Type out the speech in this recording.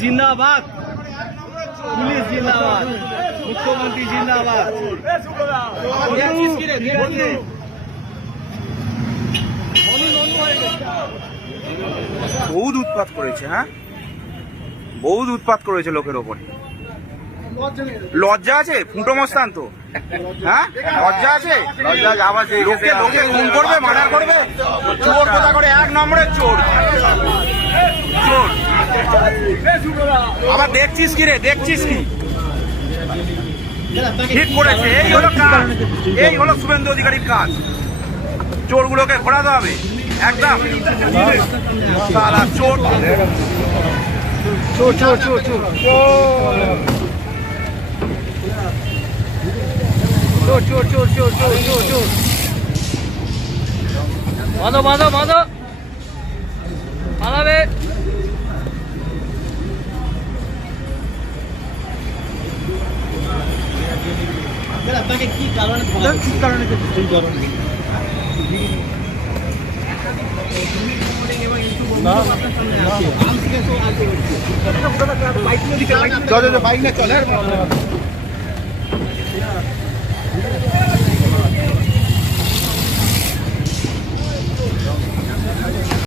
জিন্দাবাদ, পুলিশ জিন্দাবাদ, মুখ্যমন্ত্রী জিন্দাবাদ। বহুত উৎপাত করেছে, হ্যাঁ বহুত উৎপাত করেছে লোকের ওপরে। লজ্জা আছে? ফুটো মস্তান তো, হ্যাঁ লজ্জা আছে? লজ্জা আছে? আবার লোকে লোকে খুন করবে, মার্ডার করবে, চোর কোথা করে, এক নম্বরের চোর চোর। আবার দেখছিস কি রে, দেখছিস কি? ঠিক করেছে, এই হলো কাজ, এই হলো শুভেন্দু অধিকারীর কাজ। চোরগুলোকে ঘোরাতে হবে একদম। সালা চোর, চোর চোর চোর চোর চোর চোর চোর চোর চোর চোর চোর। বাঁধো বাঁধো বাঁধো, পালাবে। আপনাকে কি কারণে, কি কারণে বাইক না চলে।